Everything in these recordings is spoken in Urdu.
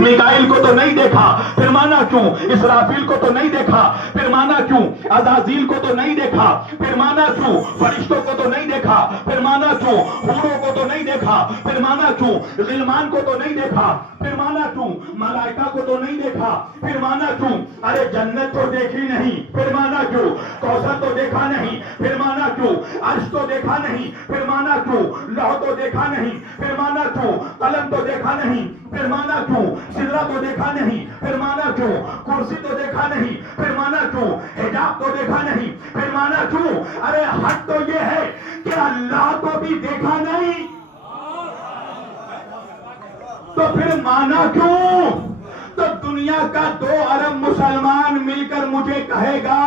میکائیل کو تو نہیں دیکھا، پھر مانا کیوں؟ اسرافیل کو تو نہیں دیکھا، پھر مانا کیوں؟ عزازیل کو تو نہیں دیکھا، پھر مانا کیوں؟ فرشتوں کو تو نہیں دیکھا، پھر مانا کیوں؟ حوروں کو تو نہیں دیکھا، پھر مانا کیوں؟ غلمان کو تو نہیں دیکھا، پھر مانا کیوں؟ ملائکہ کو تو نہیں دیکھا، پھر مانا کیوں؟ ارے جنت تو دیکھی نہیں، پھر مانا کیوں؟ کوثر تو دیکھا نہیں، پھر مانا کیوں؟ عرش تو دیکھا نہیں، پھر مانا کیوں؟ لوح تو دیکھا نہیں، پھر مانا کیوں؟ قلم تو دیکھا نہیں، پھر مانا کیوں؟ سدرہ تو دیکھا نہیں، پھر مانا کیوں؟ کرسی تو دیکھا نہیں، پھر مانا کیوں؟ حجاب تو دیکھا نہیں، پھر مانا کیوں؟ ارے حق تو یہ ہے کہ اللہ کو بھی دیکھا نہیں، تو پھر مانا کیوں؟ تو دنیا کا 2 ارب مسلمان مل کر مجھے کہے گا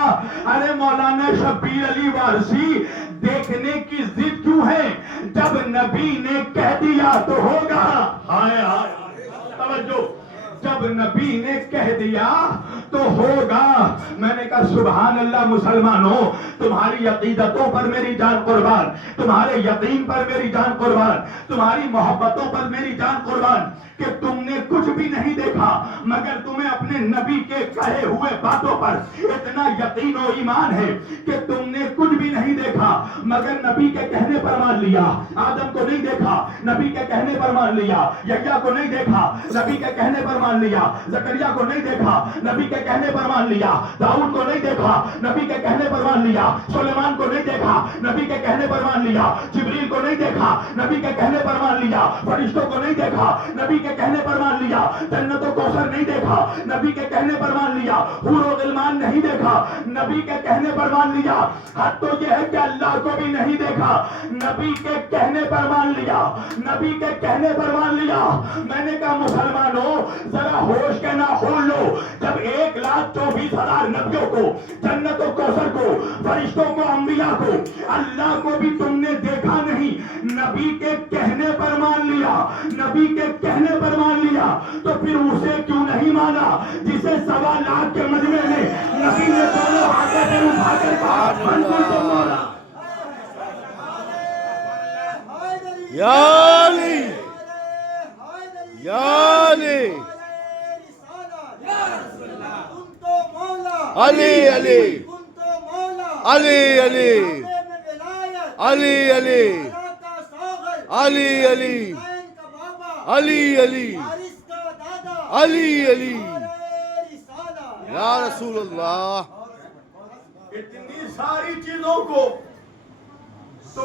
ارے مولانا شبیر علی وارثی دیکھنے کی ضد کیوں ہے؟ جب نبی نے کہہ دیا تو ہوگا۔ ہائے ہائے توجہ، جب نبی نے کہہ دیا تو ہوگا۔ میں نے کہا سبحان اللہ مسلمانوں، تمہاری عقیدتوں پر میری جان قربان، تمہارے یقین پر میری جان قربان، تمہاری محبتوں پر میری جان قربان، کہ تم نے کچھ بھی نہیں دیکھا مگر تمہیں اپنے نبی کے کہے ہوئے باتوں پر اتنا یقین و ایمان ہے کہ تم نے کچھ بھی نہیں دیکھا مگر نبی کے کہنے پر مان لیا۔ آدم کو نہیں دیکھا، نبی کے کہنے پر مان لیا۔ یحییٰ کو نہیں دیکھا، نبی کے کہنے پر مان لیا۔ زکریا کو نہیں دیکھا، نبی کے کہنے پر مان لیا۔ داؤد کو نہیں دیکھا، نبی کے کہنے پر مان لیا۔ سلیمان کو نہیں دیکھا، نبی کے کہنے پر مان لیا۔ جبریل کو نہیں دیکھا، نبی کے کہنے پر مان لیا۔ فرشتوں کو نہیں دیکھا، نبی کے کہنے پر مان لیا۔ جنت و کوثر نہیں دیکھا، نبی کے کہنے پر مان لیا۔ حور و غلمان نہیں دیکھا، نبی کے کہنے پر مان لیا۔ حد تو یہ ہے کہ اللہ کو بھی نہیں دیکھا، نبی کے کہنے پر مان لیا، نبی کے کہنے پر مان لیا۔ میں نے کہا مسلمانوں ذرا ہوش کے نہ کھول لو، جب 1,24,000 نبیوں کو، جنت و کوثر کو، فرشتوں کو، انبیاء کو، اللہ کو بھی تم نے دیکھا نہیں، نبی کے کہنے پر مان لیا، نبی کے کہنے پر مان لیا، تو پھر اسے کیوں نہیں مانا جسے 1.25 لاکھ کے مجمع میں نبی نے دونوں ہاتھوں سے اٹھا کر کہا من کنتم مولا۔ یا علی یا علی علی علی علی علی علی علی علی علی علی علی علی علی یا رسول اللہ۔ اتنی ساری چیزوں کو